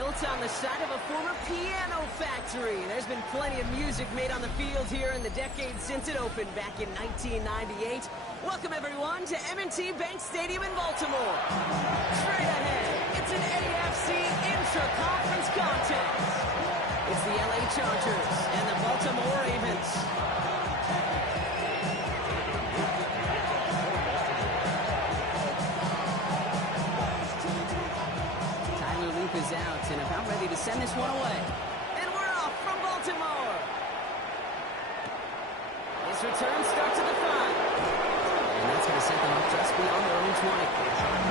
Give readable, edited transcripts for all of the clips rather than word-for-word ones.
Built on the side of a former piano factory. There's been plenty of music made on the field here in the decades since it opened back in 1998. Welcome, everyone, to M&T Bank Stadium in Baltimore. Straight ahead, it's an AFC intra-conference contest. It's the LA Chargers and the Baltimore Ravens. Is out and about ready to send this one away. And we're off from Baltimore. This return starts at the 5. And that's going to set them up just beyond their own 20.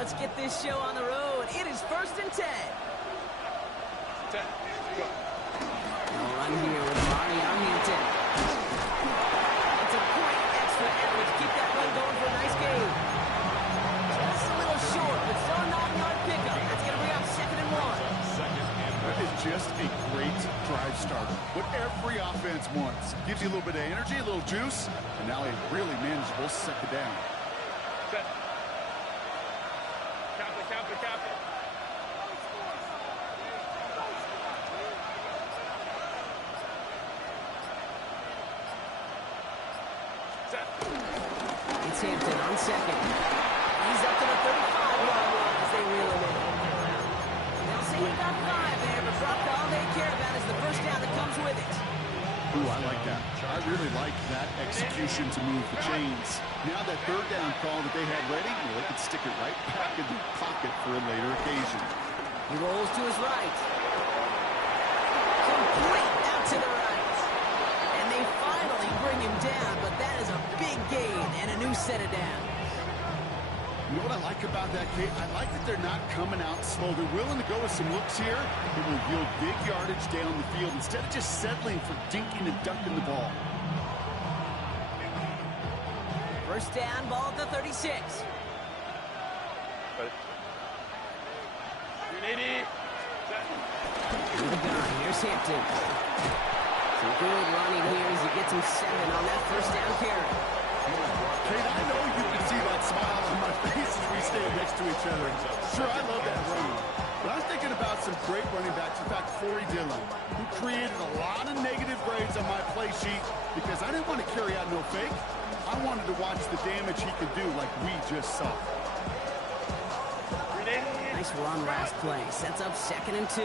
Let's get this show on the road. It is 1st and 10. 10. Go. No run here with Hampton. It's a great extra effort to keep that run going for a nice game. Just a little short, but still a 9-yard pickup. That's going to bring up 2nd and 1. That is just a great drive starter. What every offense wants. Gives you a little bit of energy, a little juice, and now a really manageable 2nd down. Set. Cap it. Set. It's Hampton on 2nd. He's up to the 35-yard line as they reel him in. They'll say he got 5 there, but Brock, all they care about is the first down that comes with it. Ooh, I like that. I really like that execution to move the chains. Now that 3rd down call that they had ready, well, they could stick it right back in the pocket for a later occasion. He rolls to his right. Complete out to the right. And they finally bring him down, but that is a big gain and a new set of downs. You know what I like about that, Kate? I like that they're not coming out slow. They're willing to go with some looks here. It will yield big yardage down the field instead of just settling for dinking and dunking the ball. First down, ball at the 36. Here we go. Here's Hampton. Some good running here as he gets him 7 on that first down carry. Kate, I know you can see that smile on my face as we stand next to each other. Sure, I love that running. But I'm thinking about some great running backs. In fact, Corey Dillon, who created a lot of negative grades on my play sheet because I didn't want to carry out no fake. I wanted to watch the damage he could do like we just saw. Nice run last play. Sets up 2nd and 2.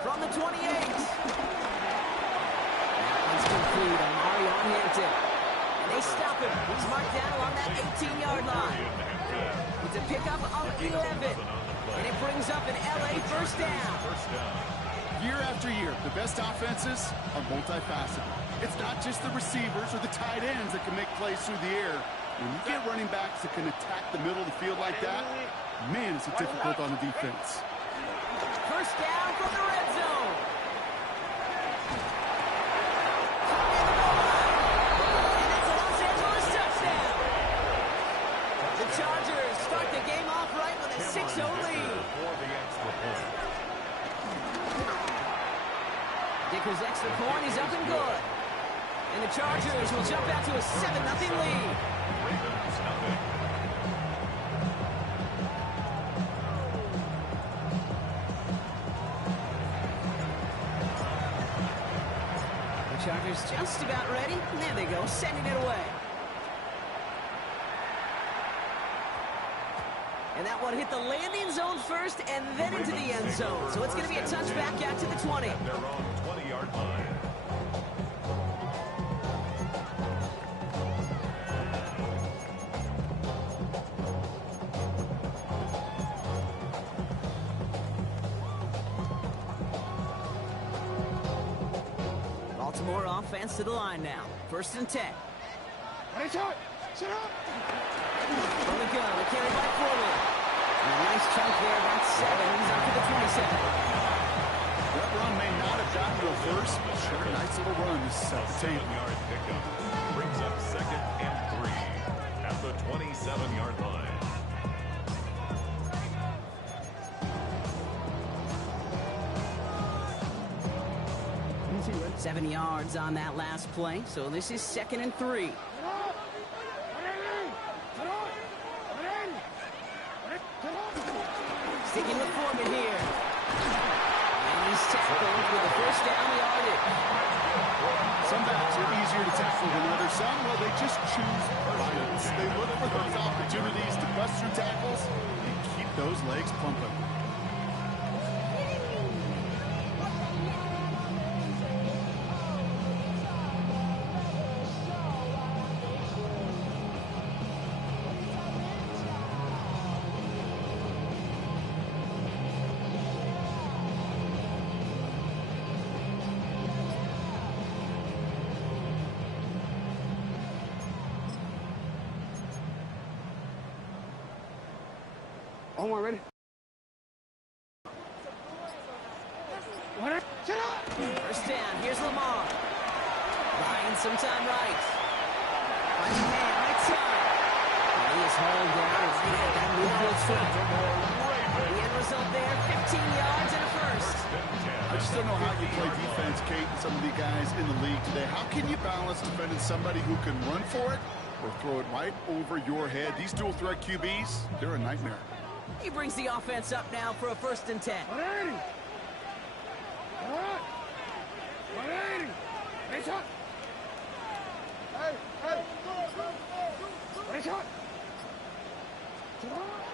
From the 28. That one's complete. Amari on Hampton. And they stop him. He's marked down along that 18-yard line. It's a pickup of 11. And it brings up an LA first down. Year after year, the best offenses are multifaceted. It's not just the receivers or the tight ends that can make plays through the air. When you get running backs that can attack the middle of the field like that, man, is it difficult on the defense. First down from the red zone. And it's a Los Angeles touchdown. The Chargers start the game off right with a 6-0 lead. Dicker's extra point is up and good. And the Chargers will jump out to a 7-0 lead. The Chargers just about ready. And there they go, sending it away. And that one hit the landing zone first and then into the end zone. So it's going to be a touchback out to the 20. Their own 20-yard line. Baltimore offense to the line now. 1st and 10. Sit up. From the gun, the carry by Foreman. And a nice chunk there, that's 7. He's up to the 27. That run may not have gotten you go first. Sure, nice little run to set the table. 7-yard pickup brings up 2nd and 3 at the 27-yard line. 7 yards on that last play, so this is 2nd and 3. Sticking with Foreman here. And he's tackled with a first down yardage. Some backs are easier to tackle than others. Some, well, they just choose violence. They look for those opportunities to bust through tackles and keep those legs pumping. Omar, ready? First down, here's Lamar. Buying some time right. Finds a man right side. And he is hauled down right at that midfield stripe. The end result there, 15 yards and a first. I just don't know how you play defense, Kate, and some of the guys in the league today. How can you balance defending somebody who can run for it or throw it right over your head? These dual threat QBs, they're a nightmare. He brings the offense up now for a 1st and 10. 180.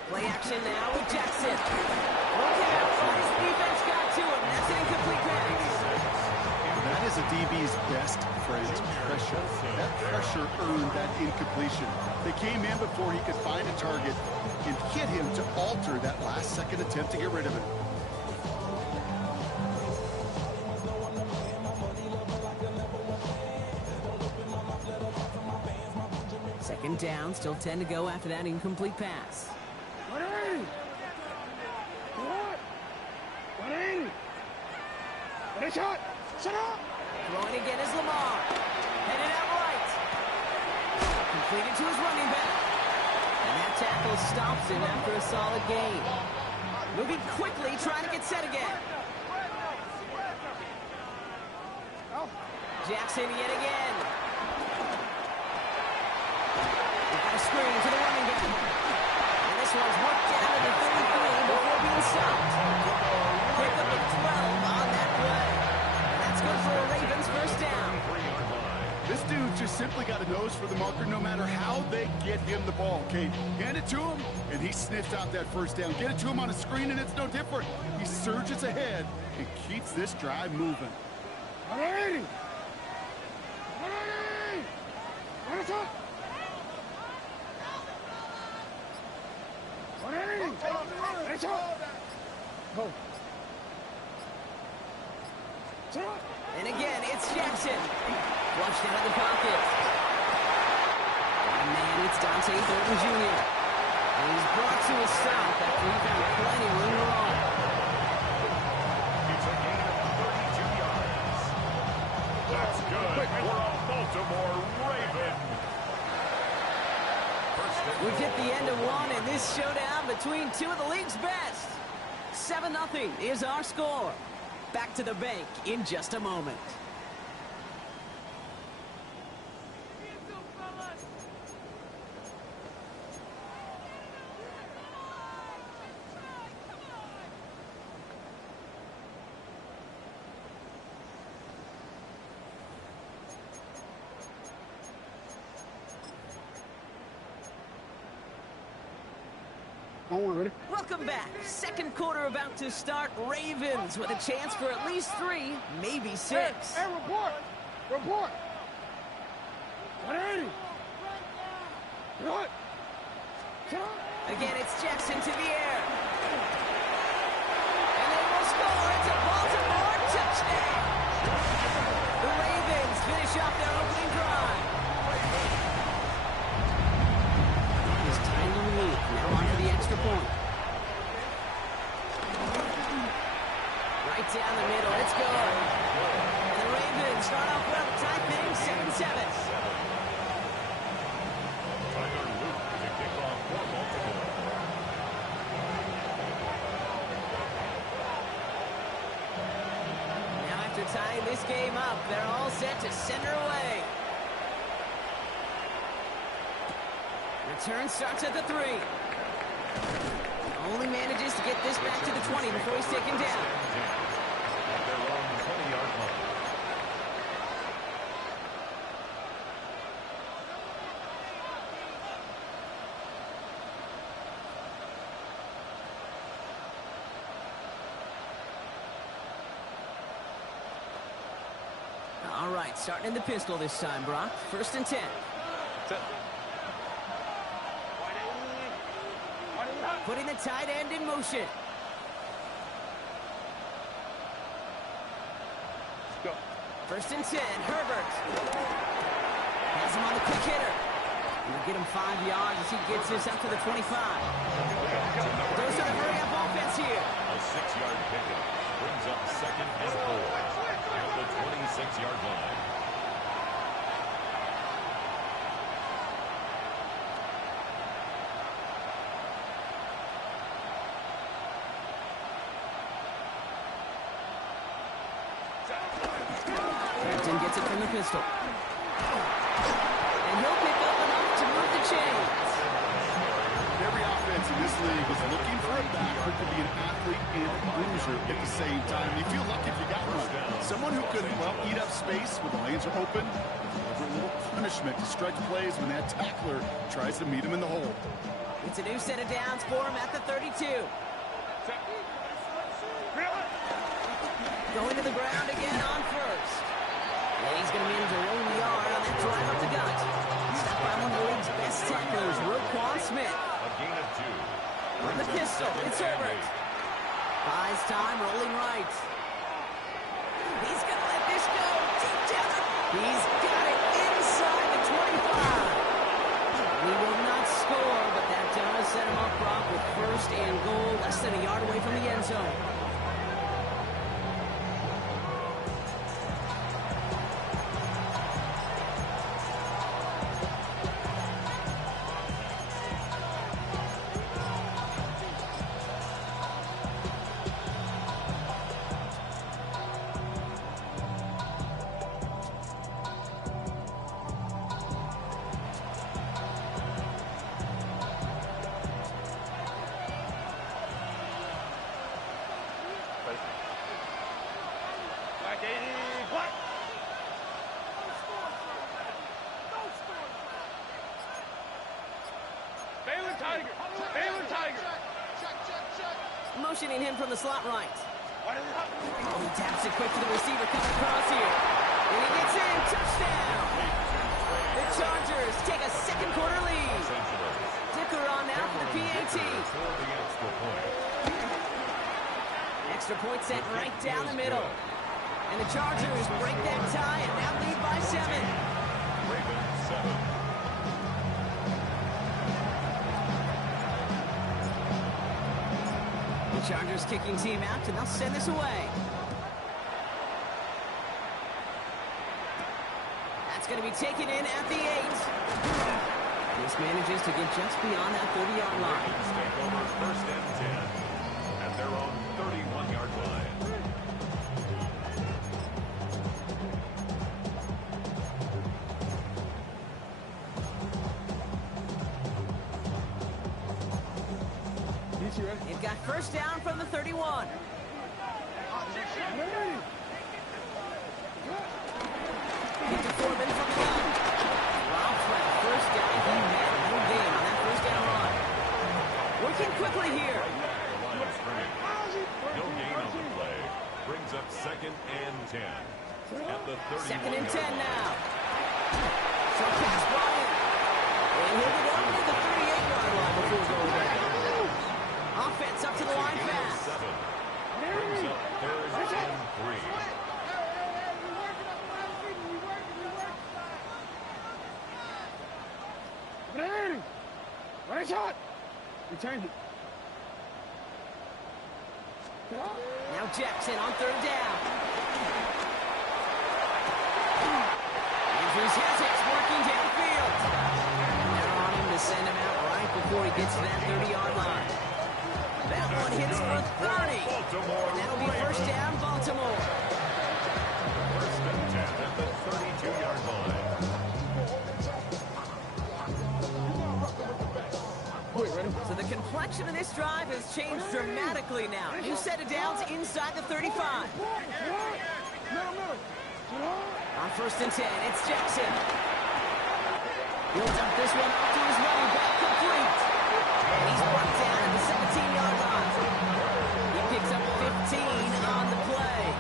Play action now with Jackson. Look out. His defense got to him. That's an incomplete pass. That is a DB's best friend, pressure. That pressure earned that incompletion. They came in before he could find a target and hit him to alter that last-second attempt to get rid of it. Second down, still 10 to go after that incomplete pass. 180. Shot. Shut up. Throwing again is Lamar. Headed out right. Completed to his running back. And that tackle stops him after a solid gain. Moving quickly, trying to get set again. Jackson yet again. Got a screen to the running back. And this one's worked down to the 33 before being stopped. Pick up a 12 on that play. And that's good for a Ravens first down. This dude just simply got a nose for the marker no matter how they get him the ball, Kate. Hand it to him, and he sniffs out that first down. Get it to him on a screen, and it's no different. He surges ahead and keeps this drive moving. 180. Go. And again, it's Jackson. Flushed out of the pocket. And man, it's Dante Thornton Jr. And he's brought to a stop after he found plenty of room to run. It's a gain of 32 yards. That's good for a Baltimore Raven. We get the end of one in this showdown between two of the league's best. 7-0 is our score. Back to the bank in just a moment. Ready? Welcome back. Second quarter about to start. Ravens with a chance for at least 3, maybe 6. Hey, report. 180. Good. Again, it's Jackson to the air. And they will score. It's a Baltimore touchdown. The Ravens finish off their opening drive. It's Tyler Lee now on for the extra point. Right down the middle. It's good. and start off well to tie things 7-7. Tyler Luke to kick off for Baltimore. Now after tying this game up, they're all set to send her away. Return starts at the 3. Only manages to get this back to the 20 before he's taken down. At their own 20-yard line. All right, starting in the pistol this time, Brock. 1st and 10. Set. Putting the tight end in motion. Go. 1st and 10, Herbert. Has him on the quick hitter. He'll get him 5 yards as he gets this up to the 25. Those are the hurry-up offense here. A 6-yard pickup brings up 2nd and 4 at the 26-yard line. Hampton gets it from the pistol. And he'll pick up enough to move the chains. Every offense in this league is looking for a back who can be an athlete and a bruiser at the same time. You feel lucky if you got one. Someone who could, well, eat up space when the lanes are open, deliver a little punishment to stretch plays when that tackler tries to meet him in the hole. It's a new set of downs for him at the 32. Going to the ground again on 1st. And he's going to manage a lone yard on that drive up the gut. Stopped by one of the league's best tacklers, Roquan Smith. A gain of 2. On the pistol, it's Herbert. Buys time, rolling right. He's going to let this go. Deep down. He's got it inside the 25. He will not score, but that does set him up, Brock, with 1st and goal, less than a yard away from the end zone. Black 80, black. Baylor Tiger. Baylor Tiger. Motioning him from the slot right. Oh, he taps it quick to the receiver coming across here. And he gets in. Touchdown. The Chargers take a 2nd quarter lead. Dicker on now for the PAT. Extra point set right down the middle. And the Chargers break that tie and now lead by 7. Ravens 7. The Chargers kicking team out, and they'll send this away. That's going to be taken in at the 8. This manages to get just beyond that 30-yard line. Ravens take over 1st and 10 at their own 31-yard line. It got 1st down from the 31. Get to Foreman from the gun. Rob Flat, 1st down. He had a whole game on that 1st down run. Working quickly here. No gain on the play. Brings up 2nd and 10 at the 31. 2nd and 10 now. So pass brought in. And he'll get over to the 38-yard line before going down. Offense up to the line fast. Brings up 3rd and 3. Right shot. Return it. Now Jackson on 3rd down. Andrews has it, working downfield. They're on him to send him out right before he gets to that 30-yard line. That one hits for 30. And that'll be first down, Baltimore. First and 10 at the 32-yard line. So the complexion of this drive has changed dramatically now. New set of downs inside the 35. On first and 10, it's Jackson. He'll dump this one off to his running back, complete. And he's brought down at the 17-yard line. He picks up 15 on the play.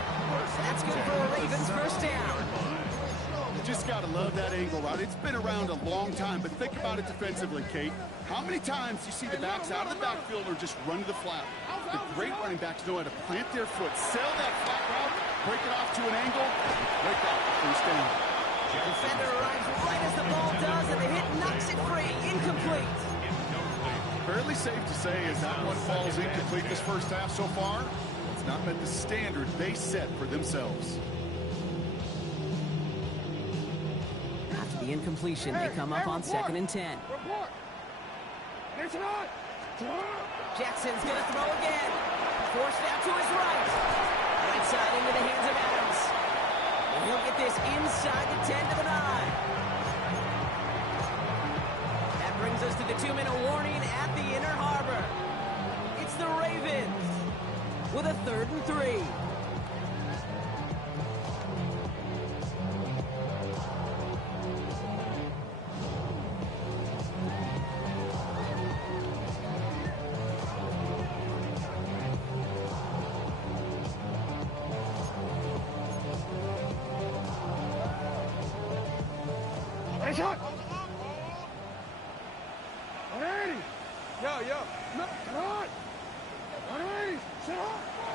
That's good for a Ravens first down. Just got to love that angle route. It's been around a long time, but think about it defensively, Kate. How many times do you see the backs out of the backfield or just run to the flat? The great running backs know how to plant their foot, sail that flat route, break it off to an angle, break out first down. The defender arrives right as the ball does, and the hit knocks it free. Incomplete. Fairly safe to say as that one falls incomplete this first half so far, it's not met the standard they set for themselves. After the incompletion, they come up on second and 10. Jackson's going to throw again. Forced out to his right. Right side into the hands of Adams. And he'll get this inside the 10 to the 9. That brings us to the 2-minute warning at the Inner Harbor. It's the Ravens with a 3rd and 3. Shot. Alrighty. Yo. No, run. Alrighty.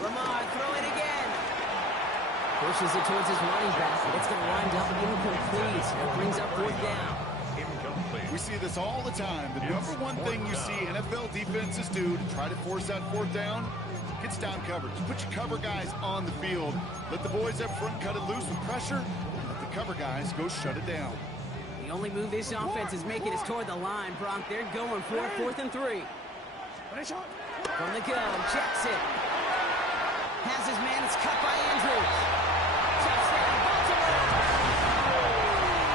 Lamar throwing again. Pushes it towards his running back. It's going to wind up incomplete. It brings up 4th down. Incomplete. We see this all the time. The number one thing you see NFL defenses do to try to force that 4th down, gets down coverage. Put your cover guys on the field. Let the boys up front cut it loose with pressure. Let the cover guys go shut it down. The only move this offense is making is toward the line, Brock. They're going for 4th and 3. From the gun, Jackson has his man. It's cut by Andrews. Touchdown, Baltimore.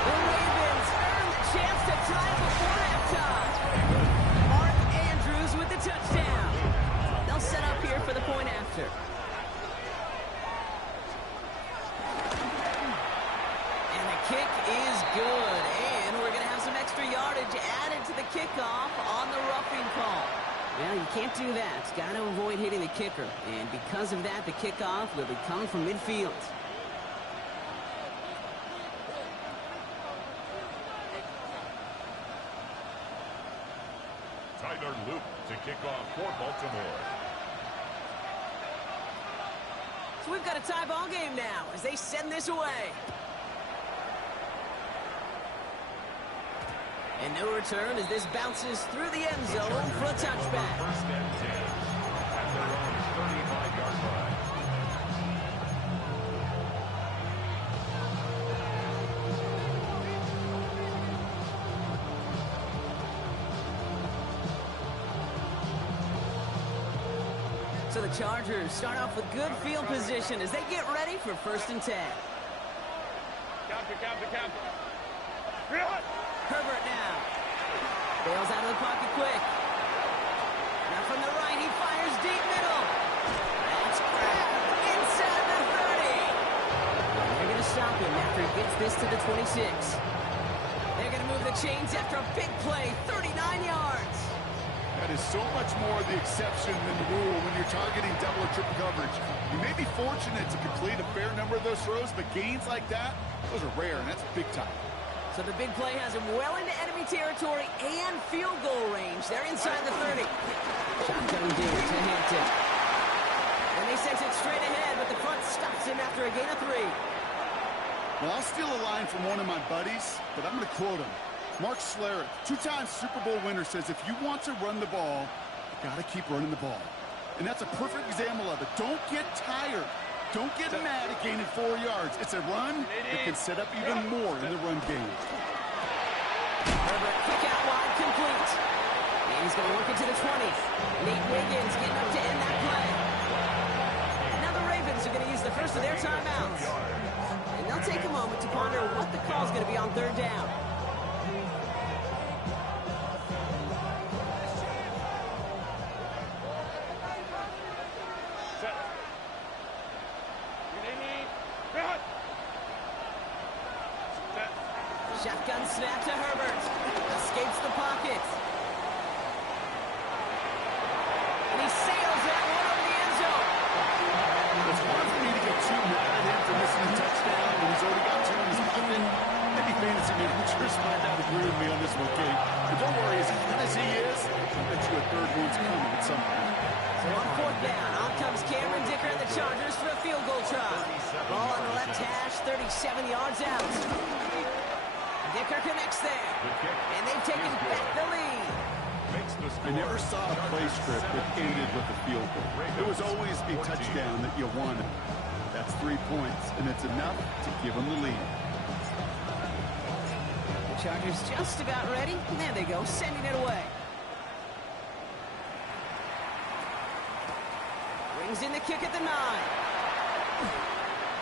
The Ravens earn the chance to tie it before halftime. Mark Andrews with the touchdown. They'll set up here for the point after. And the kick is good. Yardage added to the kickoff on the roughing call. Well, you can't do that. Got to avoid hitting the kicker. And because of that, the kickoff will be coming from midfield. Tyler Luke to kick off for Baltimore. So we've got a tie ball game now as they send this away. And no return as this bounces through the end zone for a touchback. First and 10 at their own 35-yard line. So the Chargers start off with good field position as they get ready for 1st and 10. Counter. Herbert now. Bails out of the pocket quick. Now from the right, he fires deep middle. That's grabbed inside the 30. And they're going to stop him after he gets this to the 26. They're going to move the chains after a big play, 39 yards. That is so much more the exception than the rule when you're targeting double or triple coverage. You may be fortunate to complete a fair number of those throws, but gains like that, those are rare, and that's big time. So the big play has him well into enemy territory and field goal range. They're inside the 30. Shotgun dig to Hampton. And they sense it straight ahead, but the front stops him after a gain of 3. Well, I'll steal a line from one of my buddies, but I'm going to quote him. Mark Schlereth, 2-time Super Bowl winner, says if you want to run the ball, you got to keep running the ball. And that's a perfect example of it. Don't get tired. don't get mad at gaining 4 yards. It's a run that can set up even more in the run game. Herbert, kick out wide, complete. And he's going to work it to the 20. Nate Wiggins getting up to end that play. Now the Ravens are going to use the first of their timeouts. And they'll take a moment to ponder what the call is going to be on third down. Shotgun snap to Herbert. Escapes the pocket. And he sails that one over the end zone. It's hard for me to get too mad at him for missing a touchdown when he's already got 2 in his pocket. Maybe fantasy managers might not agree with me on this one, Kate. But don't worry, as hot as he is, I bet you a third one's coming at some point. So on fourth down, on comes Cameron Dicker and the Chargers for a field goal try. Ball on the left hash, 37 yards out. Dicker connects there, and they've taken back the lead. I never saw a play script that ended with a field goal. It was always a touchdown that you wanted. That's 3 points, and it's enough to give them the lead. The Chargers just about ready. There they go, sending it away. Brings in the kick at the 9.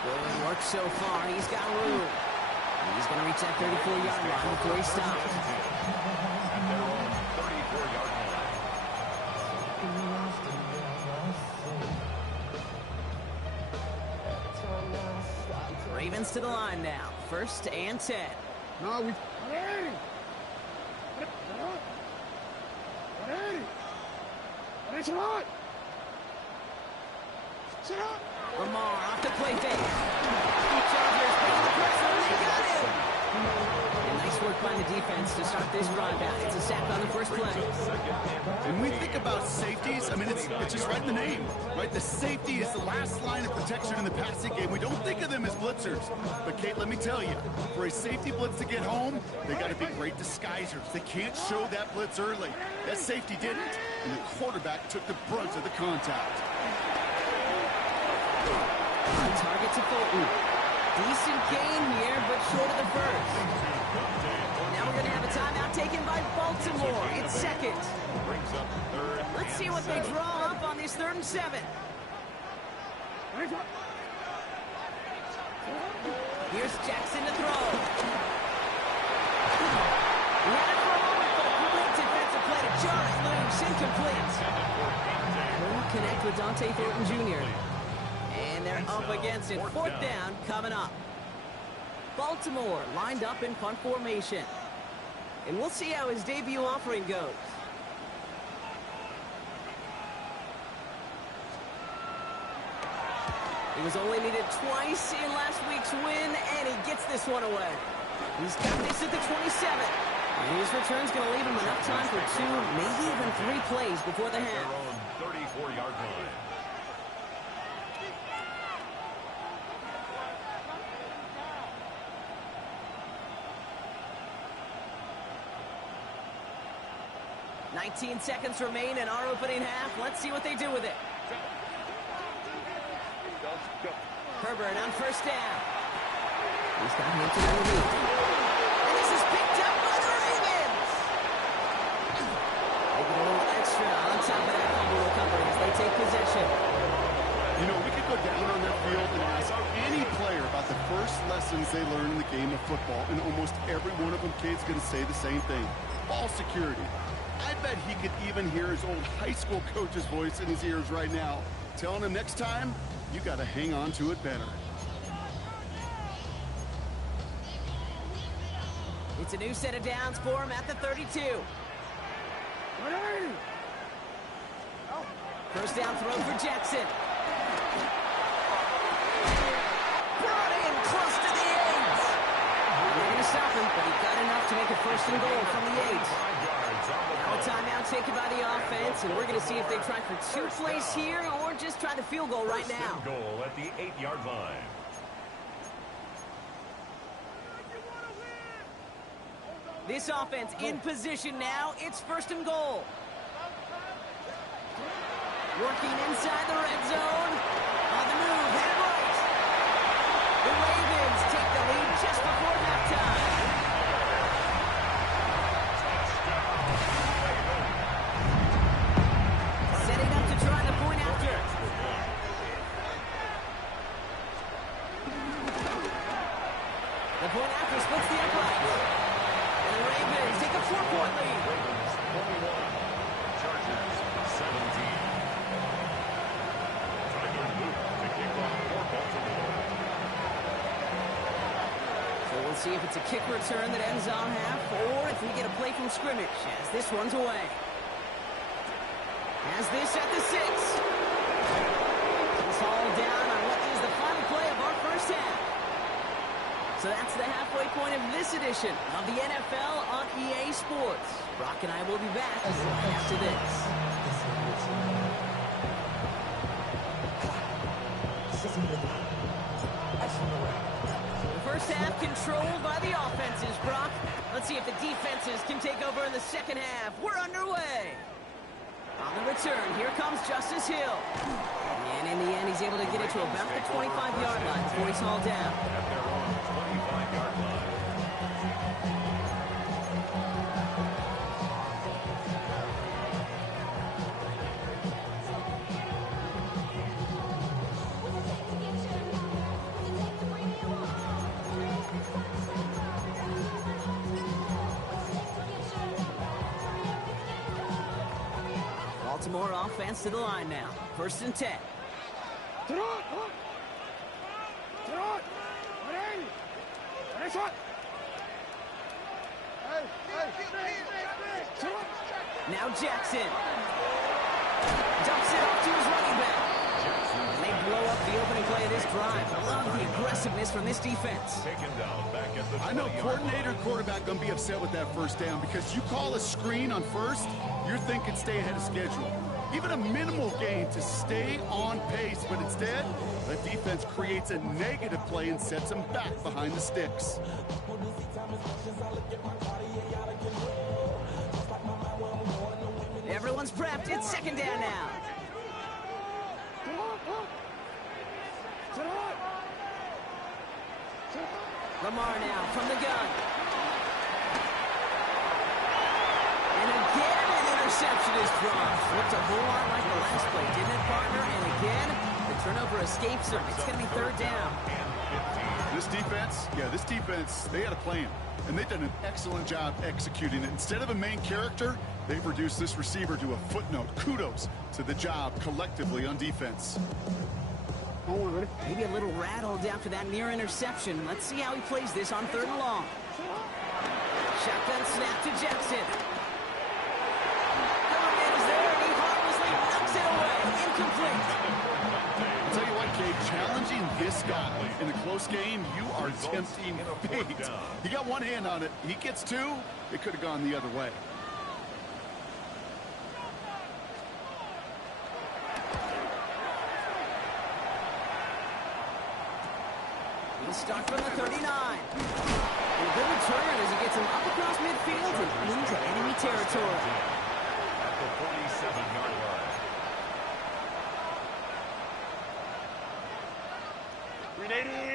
Good work so far. He's got room. He's going to reach that 34-yard line before he stops. Ravens to the line now. 1st and 10. No, we... 180! 180! 180! Sit up! Sit up! Lamar off the play fake. Chargers putting the pressure, and they got him. And nice work by the defense to start this drive out. It's a sack on the first play. When we think about safeties, I mean, it's just right in the name, right? The safety is the last line of protection in the passing game. We don't think of them as blitzers. But, Kate, let me tell you, for a safety blitz to get home, they got to be great disguisers. They can't show that blitz early. That safety didn't, and the quarterback took the brunt of the contact. Target to Fulton. Decent gain here, but short of the first. Now we're going to have a timeout taken by Baltimore. It's 2nd. Let's see what they draw up on this 3rd and 7. Here's Jackson to throw. He had it for a moment, but a great defensive play to jar it loose. Incomplete. Couldn't connect with Dante Thornton Jr. And they're up against it. 4th down coming up. Baltimore lined up in punt formation. And we'll see how his debut offering goes. He was only needed twice in last week's win, and he gets this one away. He's got this at the 27. And his return's going to leave him enough time for 2, maybe even 3 plays before the half. 34-yard line. $19 seconds remain in our opening half. Let's see what they do with it. Herbert on 1st down. He's got Hampton underneath. And this is picked up by the Ravens. They get a little extra on top of that fumble recovery as they take possession. You know, we could go down on that field and ask any player about the first lessons they learn in the game of football, and almost every one of them kids going to say the same thing. Ball security. I bet he could even hear his old high school coach's voice in his ears right now, telling him next time, you got to hang on to it better. It's a new set of downs for him at the 32. 180! 1st down throw for Jackson. Brought in close to the 8. They're going to stop him, but he got enough to make a 1st and goal from the 8. Now a timeout taken by the offense, and we're going to see if they try for 2 plays here or just try the field goal right now. Goal at the 8-yard line. This offense in position now. It's 1st and goal. Working inside the red zone. On the move, headed right. The Ravens take the lead just before halftime. Setting up to try the point after. The point after splits the upright. And the Ravens take a 4-point lead. Ravens 21, Chargers 17. Tyler Luke to kick off for Baltimore. So we'll see if it's a kick return that ends on half, or if we get a play from scrimmage as this one's away. Has this at the 6. It's all down on what is the final play of our first half. So that's the halfway point of this edition of the NFL on EA Sports. Brock and I will be back after this. The first half controlled by the offenses, Brock. Let's see if the defenses can take over in the second half. We're underway. On the return, here comes Justice Hill. And in the end, he's able to get it to about the 25-yard line before he's hauled down. At their own 25-yard line. Baltimore offense to the line now. 1st and 10. Now Jackson. Dumps it off to his running back. And they blow up the opening play of this drive. I love the aggressiveness from this defense. Taken down back at the I know 20-yard coordinator, line. quarterback going to be upset with that first down because you call a screen on first, you're thinking stay ahead of schedule. Even a minimal gain to stay on pace, but instead, the defense creates a negative play and sets them back behind the sticks. Everyone's prepped. It's 2nd down now. Lamar now from the gun. And again, an interception is dropped. Looked a whole lot like the last play, didn't it, partner? And again, the turnover escapes them. It's going to be 3rd down. This defense, they had a plan, and they've done an excellent job executing it. Instead of a main character, they've reduced this receiver to a footnote. Kudos to the job collectively on defense. Maybe a little rattled after that near interception. Let's see how he plays this on 3rd and long. Shotgun snap to Jackson. Coverman is there, and he harmlessly knocks it away. Incomplete. I'll tell you what, Kate, challenging this guy in a close game, you are tempting fate. He got one hand on it. He gets 2. It could have gone the other way. He'll start from the 39. A good return as he gets him up across midfield and into enemy territory. At the 47-yard line.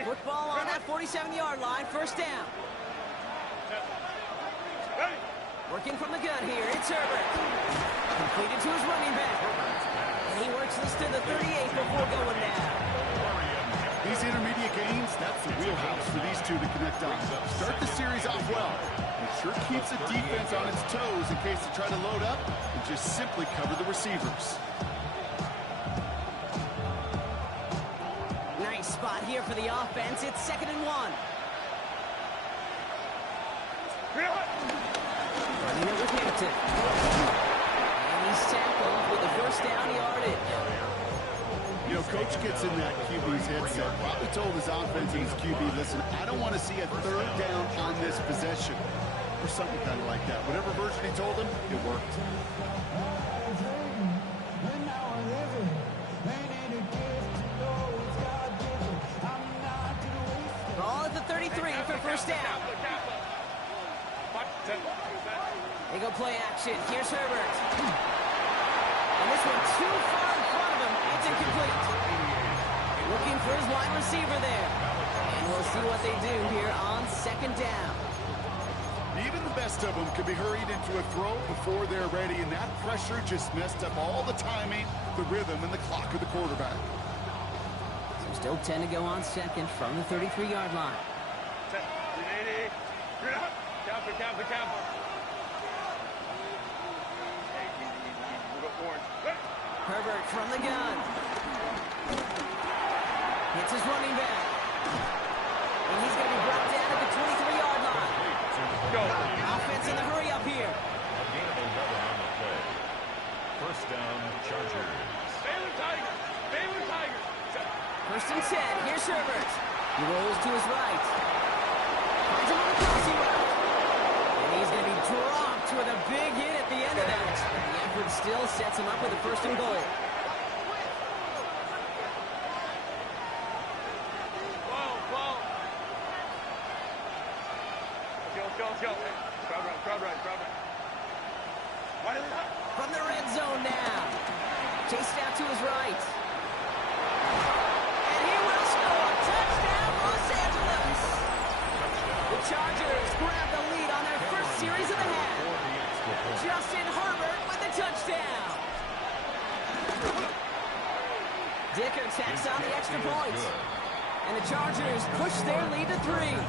Football on that 47-yard line. 1st down. Working from the gun here. It's Herbert. Completed to his running back. And he works this to the 38 before going down. These intermediate games, that's the wheelhouse for these two to connect on. Start the series off well. It sure keeps the defense on its toes in case they try to load up and just simply cover the receivers. Nice spot here for the offense. It's 2nd and 1. Running it with Hampton. And he's tackled with the 1st down yardage. You know, coach gets in that QB's headset, probably told his offense and his QB, listen, I don't want to see a 3rd down on this possession. Or something kind of like that. Whatever version he told him, it worked. Ball at the 33 for 1st down. They go play action. Here's Herbert. And this one too far in front of him. It's incomplete. Looking for his wide receiver there. And we'll see what they do here on second down. Even the best of them could be hurried into a throw before they're ready, and that pressure just messed up all the timing, the rhythm, and the clock of the quarterback. So still 10 to go on second from the 33-yard line. Set. 380. Good up. Counter, counter, counter. Hey, easy. Move up orange. Ready. Herbert from the gun. Hits his running back. And he's going to be brought down at the 23-yard line. Go. Offense in the hurry up here. A gain of 11 on the play. First down, Chargers. Baylor Tigers. Baylor Tigers. Set. First and 10. Here's Herbert. He rolls to his right. Finds him on the crossing route. And he's going to be dropped with a big hit at the end of that. The effort still sets him up with a first and goal. Let's go. Crowd right. Why did it From the red zone now. Chased out to his right. And he will score. Touchdown, Los Angeles. The Chargers grab the lead on their first series of the half. Justin Herbert with the touchdown. Dicker tacks on the extra point. And the Chargers push their lead to 3. 24.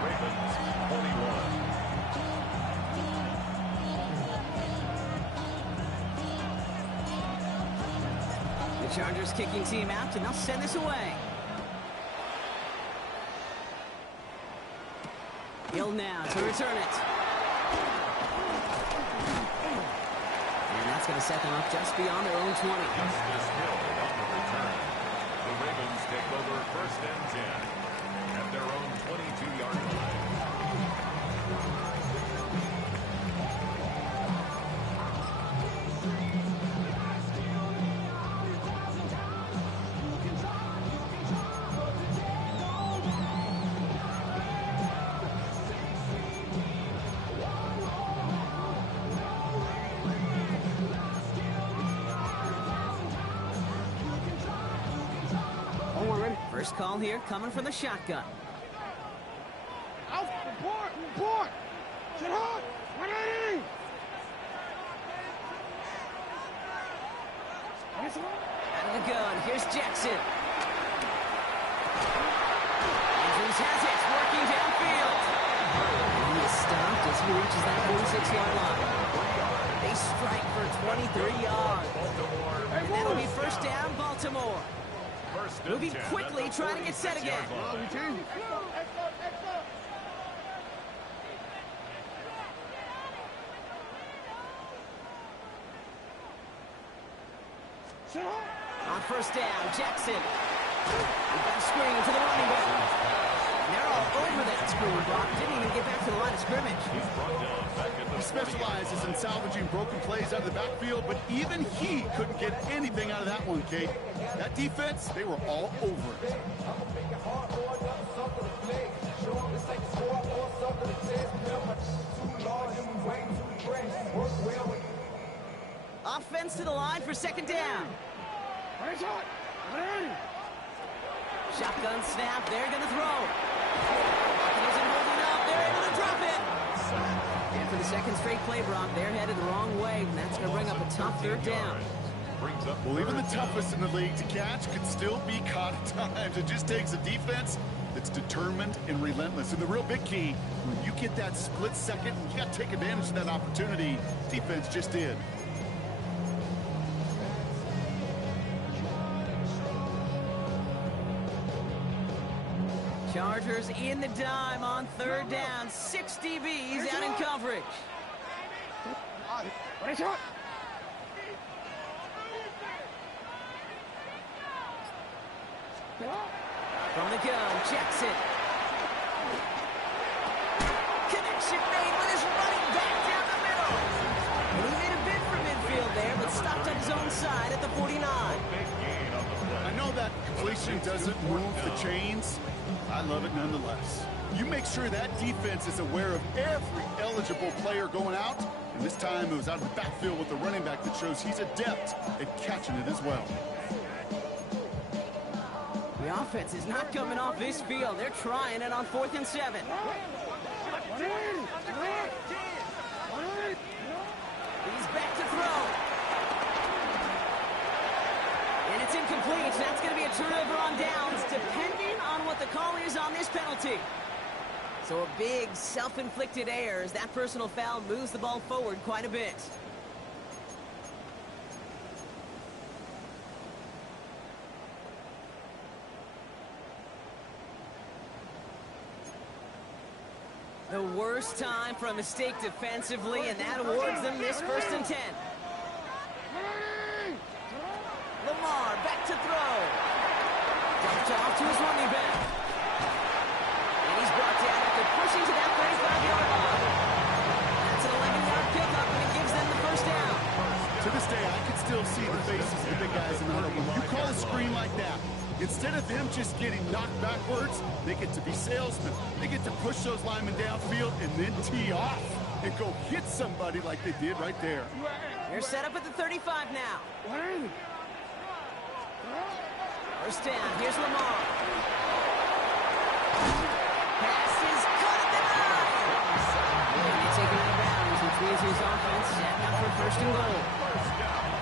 Ravens, 21. The Chargers kicking team out, and they'll send this away. Hill now to return it. And that's going to set them up just beyond their own 20. Justice Hill on the return. The Ravens take over first and 10 at their own 22-yard line. First call here coming from the shotgun. Out, report. Sit hot. 180. Out of the gun, here's Jackson. Andrews has it, working downfield. And he is stopped as he reaches that 46-yard line. They strike for 23 yards. And that'll be first down, Baltimore. Moving quickly, trying to get set again. We changed it. Sit hot. On first down, Jackson. We've got a screen to the running back. And they're all over that screen, Brock. Didn't even get back to the line of scrimmage. He specializes in salvaging broken plays out of the backfield, but even he couldn't get anything out of that one, Kate. That defense, they were all over it. Offense to the line for second down. Hands hot. 180. Shotgun snap, they're going to throw. Pocket isn't holding up, they're able to drop it. And for the second straight play, Brock, they're headed the wrong way, and that's going to bring up a tough third down. Well, even the toughest in the league to catch could still be caught at times. It just takes a defense that's determined and relentless. And the real big key, when you get that split second, you got to take advantage of that opportunity. Defense just did. Chargers in the dime on third down. 6 DBs out in coverage. Hands hot. From the gun, Jackson. Connection made with his running back down the middle. And he made a bid for midfield there, but stopped on his own side at the 49. I know that completion doesn't move the chains. I love it nonetheless. You make sure that defense is aware of every eligible player going out. And this time it was out of the backfield with the running back that shows he's adept at catching it as well. We The offense is not coming off this field. They're trying it on 4th and 7. He's back to throw. And it's incomplete. That's going to be a turnover on downs, depending on what the call is on this penalty. So a big self-inflicted error as that personal foul moves the ball forward quite a bit. The worst time for a mistake defensively, and that awards them this 1st and 10. Lamar back to throw. Dumped off to his running back. And he's brought down after pushing to that 35-yard line. That's an 11-yard pickup, and it gives them the 1st down. To this day, I can still see the faces of the big guys in the huddle. When you call a screen like that, instead of them just getting knocked backwards, they get to be salesmen. They get to push those linemen downfield and then tee off and go hit somebody like they did right there. They're set up at the 35 now. 1st down. Here's Lamar. Pass is caught at the 9. And they take it out of bounds, which means his offense set up for 1st and goal.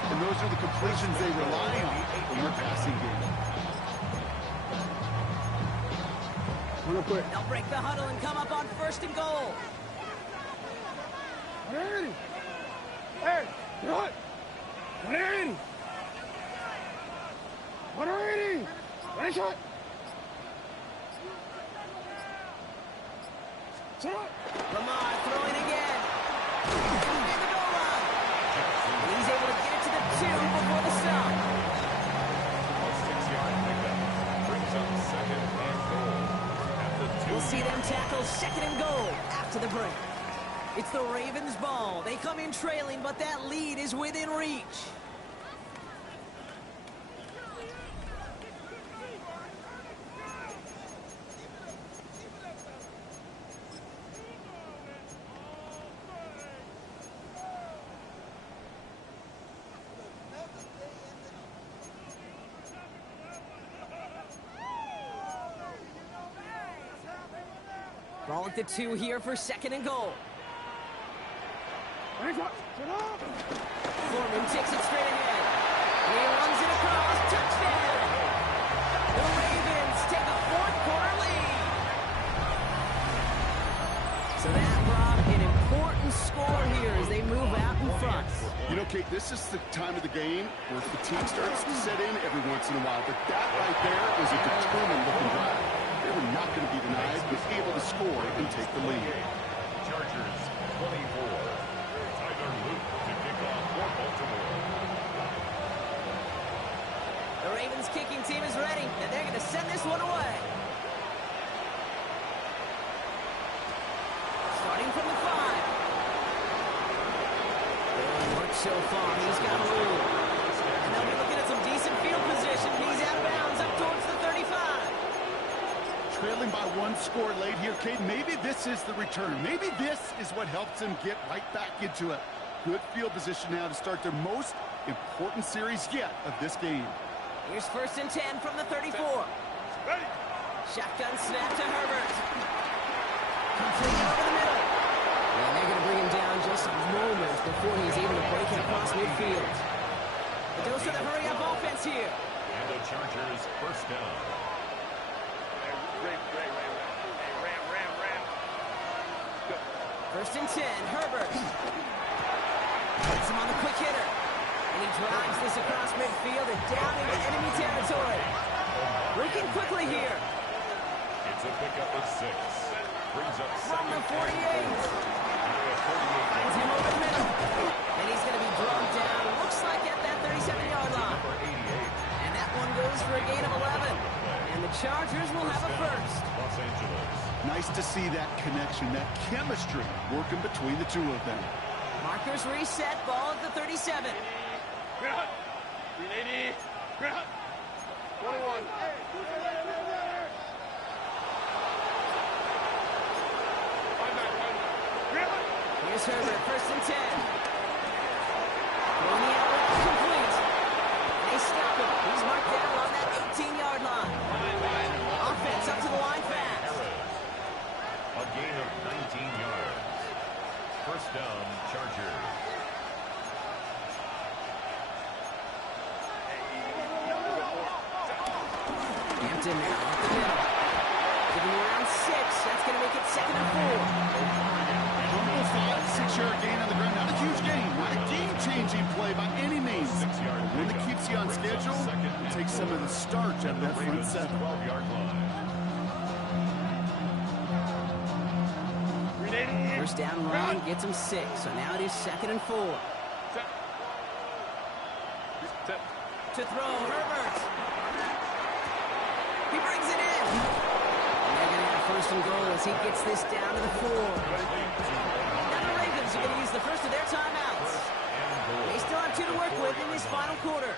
And those are the completions they rely on in their passing game. Real quick. They'll break the huddle and come up on 1st and goal. Hey, what? 180. 180. Ready, shot. Shut up. Lamar throwing again. Near the goal line. And he's able to get it to the 2 before the stop. A 6-yard pickup brings up 2nd and goal at the 2. We'll see them tackle 2nd and goal after the break. It's the Ravens' ball. They come in trailing, but that lead is within reach. Ball at the 2 here for 2nd and goal. Ready, shot. Shut up. Foreman takes it straight ahead. He runs it across. Touchdown! The Ravens take a 4th quarter lead. So that brought an important score here as they move out in front. You know, Kate, this is the time of the game where fatigue starts to set in every once in a while. But that right there is a determined-looking drive. They were not going to be denied, but able to score and take the lead. Chargers 24. Tyler Luke to kick off for Baltimore. The Ravens kicking team is ready, and they're going to send this one away. Starting from the 5. Good work so far. He's got room. And they'll be looking at some decent field position. He's out of bounds up towards the 35. Trailing by 1 score late here, Kate. Maybe this is the return. Maybe this is what helps them get right back into it. Good field position now to start their most important series yet of this game. Here's 1st and 10 from the 34. Ready. Shotgun snap to Herbert. Completed over the middle. And they're going to bring him down just moments before he's able to break it across midfield. But goes for the hurry-up offense here. And the Chargers 1st down. Ram. 1st and 10, Herbert. Puts him on the quick hitter. And he drives this across midfield and down into enemy territory. Working quickly here. It's a pickup of 6. Brings up From the 48. Finds him over the middle. And he's going to be drugged down. Looks like at that 37-yard line. And that one goes for a gain of 11. And the Chargers will have a 1st. Los Angeles. Nice to see that connection, that chemistry working between the two of them. Markers reset. Ball at the 37. 380. 21. Here's Herbert, 1st and 10. Throwing the outlet, complete. They stop him. He's marked down on that 18-yard line. gain of 19 yards. First down, Chargers. Hampton now up the middle. Giving him around 6. That's going to make it 2nd and 4. Almost 5-6-yard gain on the ground. Not a huge gain. Not a game-changing play by any means. One that keeps you on schedule and takes some of the starch out of that front 7. 12-yard line. First down run gets him 6. So now it is 2nd and 4. To throw, Herbert. He brings it in. And they're going to have 1st and goal as he gets this down to the 4. Now the Ravens are going to use the first of their timeouts. They still have 2 to work with in this final quarter.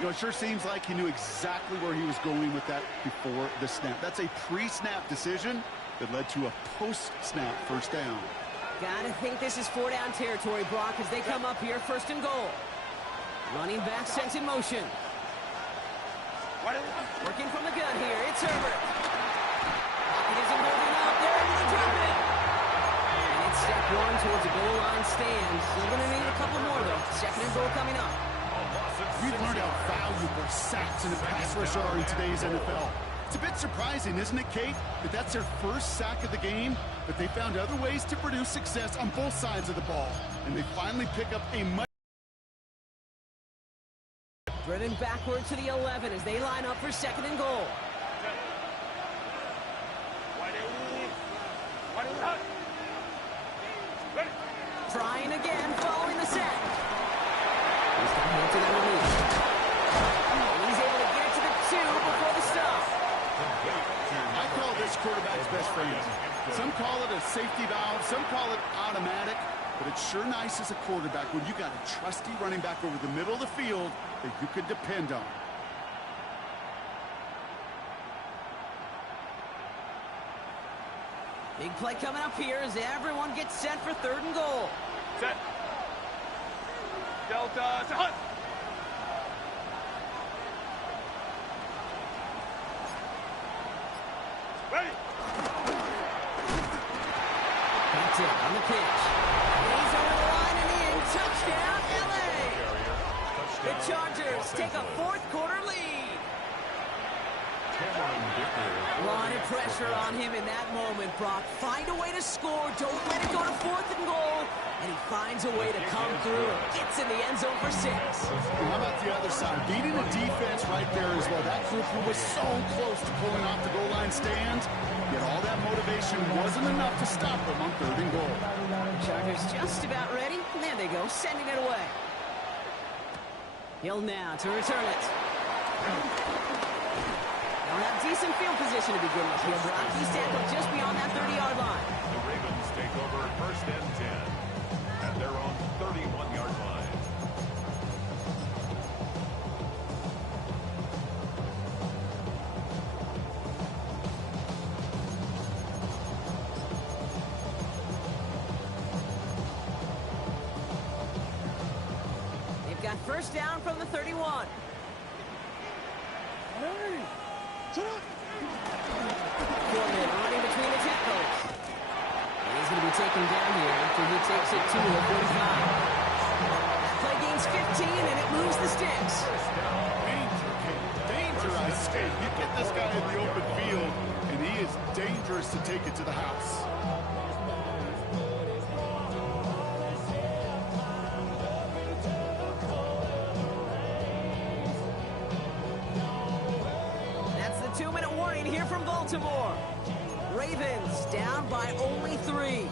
You know, it sure seems like he knew exactly where he was going with that before the snap. That's a pre-snap decision that led to a post-snap first down. Gotta think this is 4-down territory, Brock, as they come up here 1st and goal. Running back sent in motion. Working from the gun here, it's Herbert. Pocket isn't holding up, they're able to drop it. And it's step 1 towards a goal line stand. Still gonna need a couple more though. 2nd and goal coming up. We've learned how valuable sacks in the pass rush are in today's NFL. It's a bit surprising, isn't it, Kate, that that's their first sack of the game, but they found other ways to produce success on both sides of the ball. And they finally pick up a much... Driven backward to the 11 as they line up for 2nd and goal. Trying again, following the sack. He's got Hampton underneath. And he's able to get it to the 2 before the stop. I call this quarterback's best friend. Some call it a safety valve, some call it automatic, but it's sure nice as a quarterback when you got a trusty running back over the middle of the field that you could depend on. Big play coming up here as everyone gets set for 3rd and goal. Set. Delta, set. Ready. Hampton on the pitch. He's over the line and in. Touchdown, LA! The Chargers take a 4th quarter lead. A lot of pressure on him in that moment, Brock. Find a way to score. Don't let it go to 4th and goal. And he finds a way to come through and gets in the end zone for 6. And how about the other side? Beating the defense right there as well. That group who was so close to pulling off the goal line stand, yet all that motivation wasn't enough to stop them on 3rd and goal. Chargers just about ready. And there they go, sending it away. Hill now to return it. They'll have decent field position to begin with here, Brock. He's tackled just beyond that 30-yard line. The Ravens take over 1st and 10 at their own 31-yard line. They've got 1st down from the 31. Hey! Sit up! Foreman running between the tackles. And he's going to be taken down here after he takes it to the 45. Play gains 15, and it moves the sticks. Danger, I say. You get this guy in the open field, and he is dangerous to take it to the house. That's the 2-minute warning here from Baltimore. Ravens down by only 3.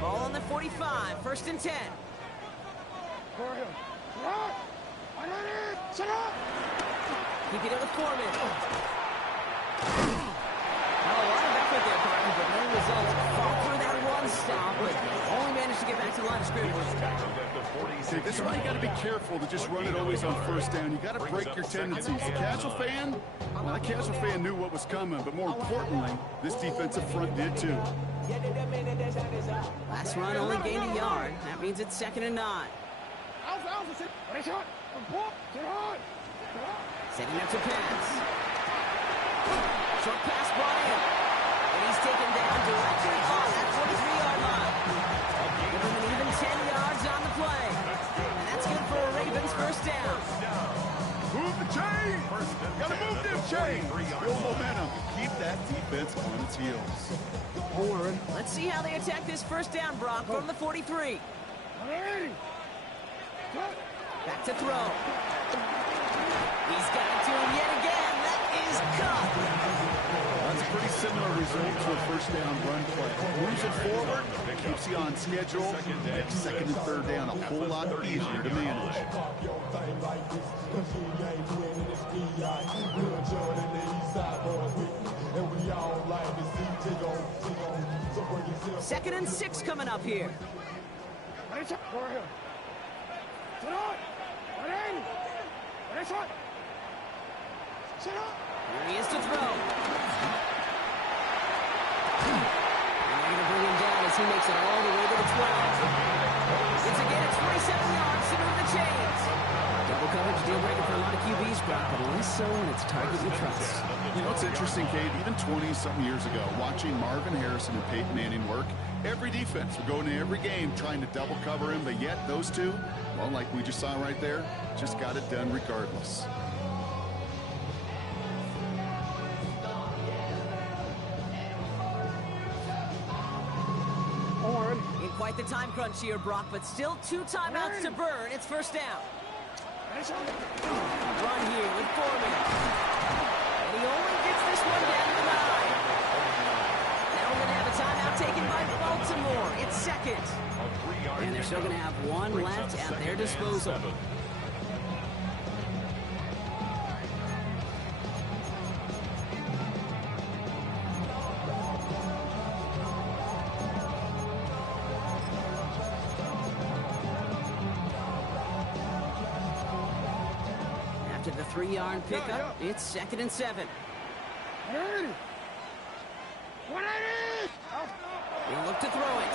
Ball on the 45, 1st and 10. Keep it with Foreman. A lot of effort there, partner, but no results. Fought through that run stop, but only managed to get back to the line of scrimmage. See, this is why you got to be careful to just run it always on 1st down. You got to break your tendencies. The casual fan, well, the casual fan knew what was coming, but more importantly, this defensive front did too. Last run only gained a yard. That means it's 2nd and 9. Setting up to pass. Short pass brought in. And he's taken down directly off that 43-yard line. Give him an even 10 yards on the play. And that's good for a Ravens first down. Move the chain. Gotta move them chains. Build momentum. Keep that defense on its heels. Let's see how they attack this first down, Brock, from the 43. Back to throw. He's got it to him yet again. That is caught. That's a pretty similar result to a first down run play. Moves it forward, keeps you on schedule, makes second and third down a whole lot easier to manage. Second and 6 coming up here. Here he is to throw. And they're going to bring him down as he makes it all the way to the 12. It's again at 27 yards to move the chains. Double coverage deal breaker for a lot of QBs, Brock, but less so when it's target you trust. You know, it's interesting, Kate, even 20-something years ago, watching Marvin Harrison and Peyton Manning work, every defense would go into every game trying to double cover him, but yet those two, well, like we just saw right there, just got it done regardless. In quite the time crunch here, Brock, but still 2 timeouts to burn. It's first down. Run here with Foreman. And he only gets this one down to the 9. Now we're going to have a timeout taken by Baltimore. It's second. And they're still going to have one left at their disposal. After the 3-yard pickup, it's second and 7. He'll look to throw it.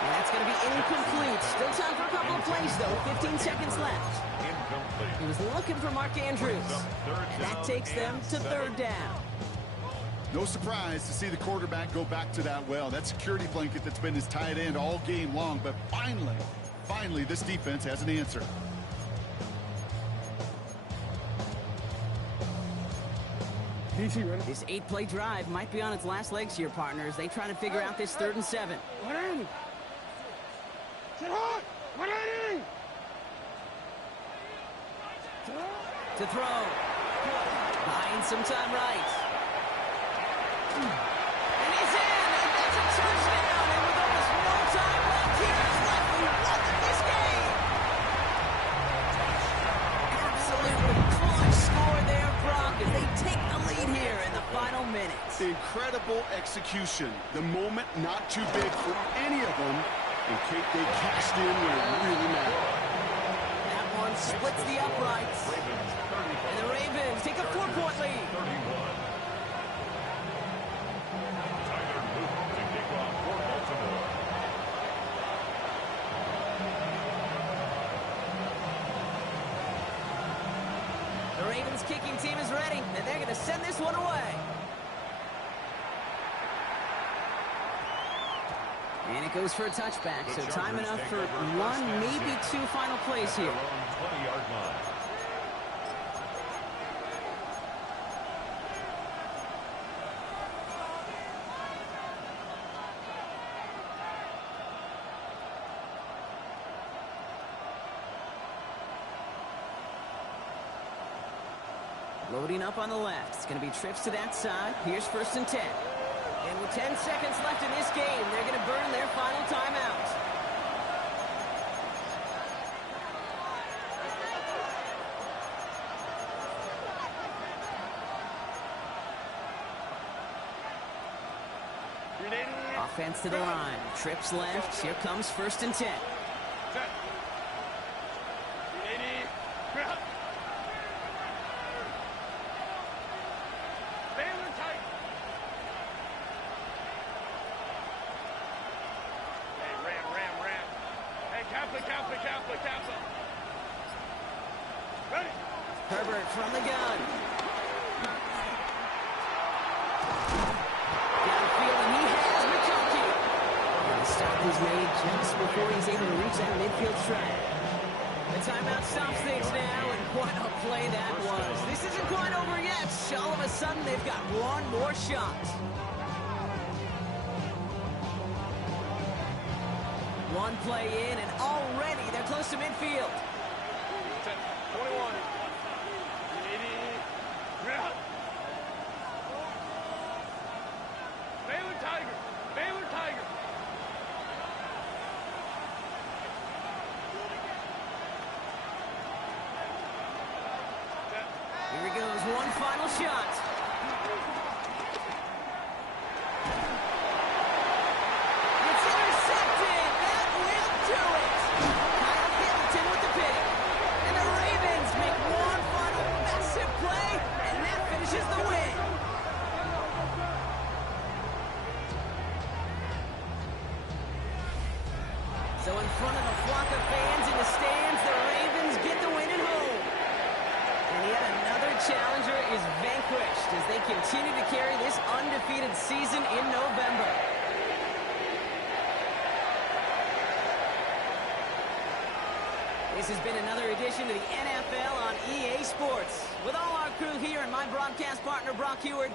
And that's going to be incomplete. Still time for a couple of plays, though. 15 seconds left. He was looking for Mark Andrews. And that takes them to third down. No surprise to see the quarterback go back to that well. That security blanket that's been his tight end all game long. But finally, this defense has an answer. This 8-play drive might be on its last legs here, partners. They try to figure out this 3rd and 7. To throw. Buying some time right. And he's in! And that's a touchdown! And with almost no time left here, it's likely won this game! Absolutely clutch score there, Brock, as they take the lead here in the final minutes. Incredible execution. The moment not too big for any of them. And Kate, they cashed in when it really mattered. That one splits the uprights. And the Ravens take a 4-point lead. The Ravens kicking team is ready, and they're going to send this one away. And it goes for a touchback, so time enough for 1, maybe 2 final plays here. 20-yard line. Loading up on the left. It's going to be trips to that side. Here's 1st and 10. And with 10 seconds left in this game, they're going to burn their final timeout. Offense to the line. Trips left. Here comes 1st and 10. Ready? Herbert from the gun. Downfield, and he has McConkey. And the stop is made just before he's able to reach that midfield stride. The timeout stops things now, and what a play that was. This isn't quite over yet. All of a sudden, they've got one more shot. One play in, and already they're close to midfield. 21. Baylor Tiger. Baylor Tiger. Here he goes, one final shot. It's intercepted. That will do it. Kyle Hamilton with the pick. And the Ravens make one final massive play, and that finishes the win. So in front of a flock of fans in the stands, the Ravens get the win at home. And yet another challenger is vanquished as they continue to carry this undefeated season in November. This has been another edition of the NFL on EA Sports. With all our crew here and my broadcast partner, Brock Heward,